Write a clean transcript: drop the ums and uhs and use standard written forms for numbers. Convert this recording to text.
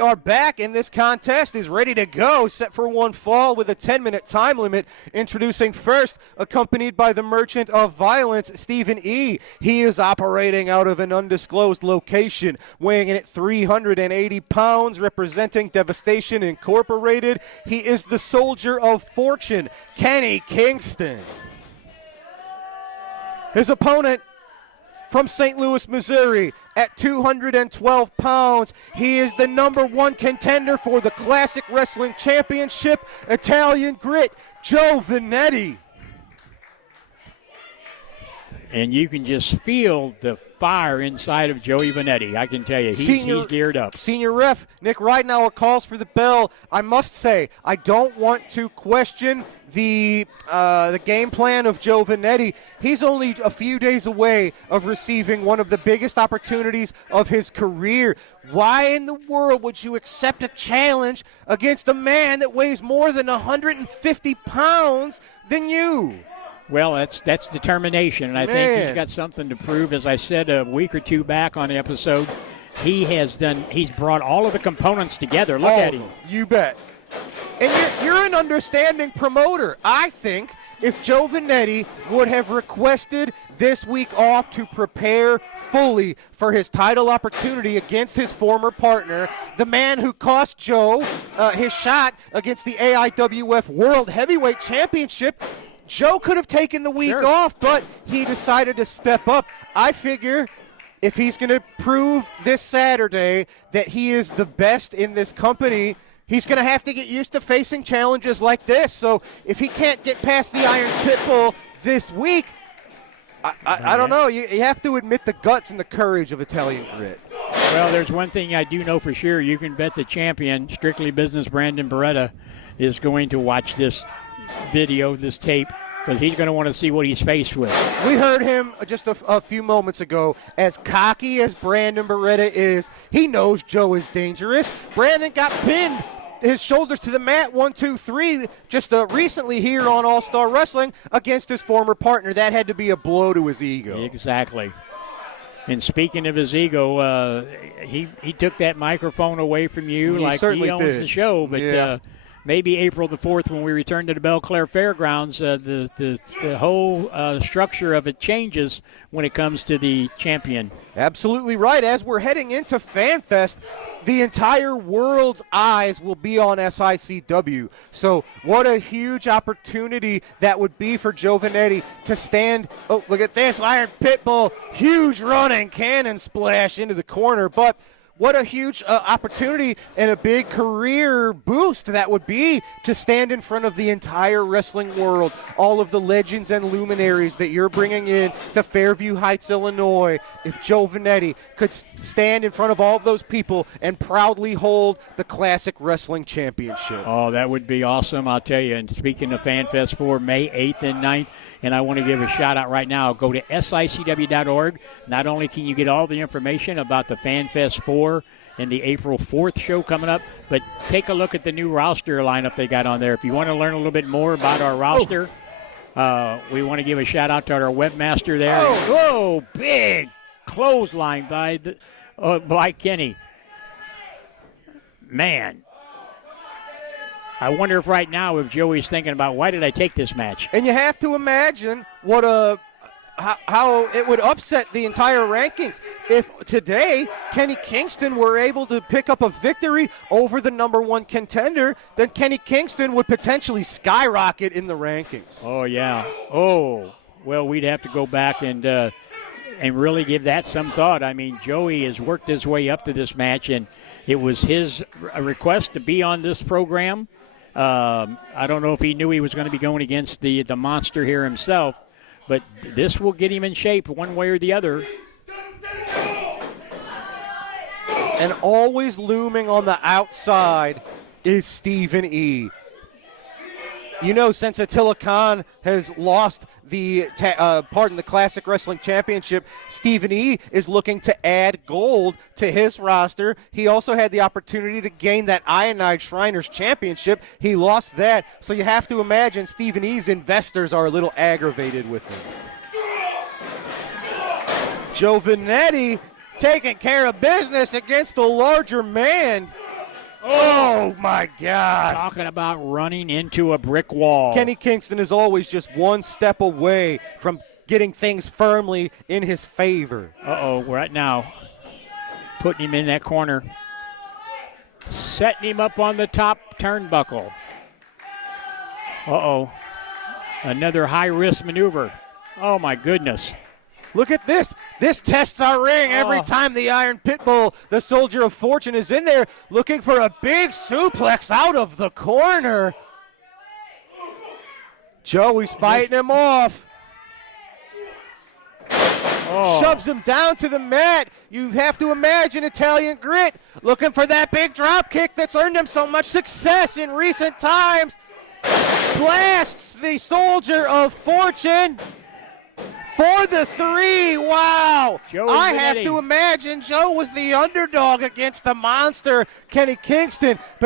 we are back, and this contest is ready to go, set for one fall with a 10-minute time limit. Introducing first, accompanied by the Merchant of Violence, Stephen E. He is operating out of an undisclosed location, weighing in at 380 pounds, representing Devastation Incorporated. He is the Soldier of Fortune, Kenny Kingston. His opponent, from St. Louis, Missouri, at 212 pounds. He is the #1 contender for the Classic Wrestling Championship, Italian Grit, Joe Vinetti. And you can just feel the fire inside of Joey Vinetti. I can tell you, he's geared up. Senior ref Nick Ridenauer calls for the bell. I must say, I don't want to question the game plan of Joe Vinetti. He's only a few days away of receiving one of the biggest opportunities of his career. Why in the world would you accept a challenge against a man that weighs more than 150 pounds than you? Well, that's determination, and I think he's got something to prove. As I said a week or two back on the episode, he's brought all of the components together. Look at him. You bet. And you're an understanding promoter. I think if Joe Vinetti would have requested this week off to prepare fully for his title opportunity against his former partner, the man who cost Joe his shot against the AIWF World Heavyweight Championship, Joe could have taken the week off, but he decided to step up. I figure if he's going to prove this Saturday that he is the best in this company, he's going to have to get used to facing challenges like this. So if he can't get past the Iron Pitbull this week, I don't know. You have to admit the guts and the courage of Italian Grit. Well, there's one thing I do know for sure. You can bet the champion, Strictly Business Brandon Beretta, is going to watch this video, this tape, because he's going to want to see what he's faced with. We heard him just a few moments ago. As cocky as Brandon Beretta is, he knows Joe is dangerous. Brandon got pinned, his shoulders to the mat, 1, 2, 3, just recently here on All-Star Wrestling against his former partner. That had to be a blow to his ego. Exactly. And speaking of his ego, he took that microphone away from you like he owns the show, but maybe April the 4th when we return to the Belle Claire Fairgrounds, the whole structure of it changes when it comes to the champion. Absolutely right. As we're heading into FanFest, the entire world's eyes will be on SICW. So what a huge opportunity that would be for Joe Vinetti to stand. Oh, look at this. Iron Pitbull, huge running cannon splash into the corner. But what a huge opportunity and a big career boost that would be to stand in front of the entire wrestling world, all of the legends and luminaries that you're bringing in to Fairview Heights, Illinois. If Joe Vinetti could stand in front of all of those people and proudly hold the Classic Wrestling Championship. Oh, that would be awesome, I'll tell you. And speaking of FanFest 4, May 8th and 9th, and I want to give a shout-out right now. Go to SICW.org. Not only can you get all the information about the FanFest 4 and the April 4th show coming up, but take a look at the new roster lineup they got on there. If you want to learn a little bit more about our roster, we want to give a shout-out to our webmaster there. Oh, big clothesline by Kenny. Man. I wonder if right now if Joey's thinking about, why did I take this match? And you have to imagine how it would upset the entire rankings if today Kenny Kingston were able to pick up a victory over the #1 contender. Then Kenny Kingston would potentially skyrocket in the rankings. Oh, yeah. Oh, well, we'd have to go back and really give that some thought. I mean, Joey has worked his way up to this match, and it was his request to be on this program. I don't know if he knew he was going to be going against the monster here himself, but this will get him in shape one way or the other. And always looming on the outside is Stephen E. You know, since Attila Khan has lost the Classic Wrestling Championship, Stephen E. is looking to add gold to his roster. He also had the opportunity to gain that Ionide Shriners Championship. He lost that, so you have to imagine Stephen E.'s investors are a little aggravated with him. Joe Vinetti taking care of business against a larger man. Oh, my God. Talking about running into a brick wall. Kenny Kingston is always just one step away from getting things firmly in his favor. Right now, putting him in that corner. Setting him up on the top turnbuckle. Another high-risk maneuver. Oh, my goodness. Look at this. This tests our ring every time the Iron Pitbull, the Soldier of Fortune, is in there looking for a big suplex out of the corner. Joey's fighting him off. Shoves him down to the mat. You have to imagine Italian Grit looking for that big drop kick that's earned him so much success in recent times. Blasts the Soldier of Fortune for the 3. Wow. I have to imagine Joe was the underdog against the monster, Kenny Kingston. But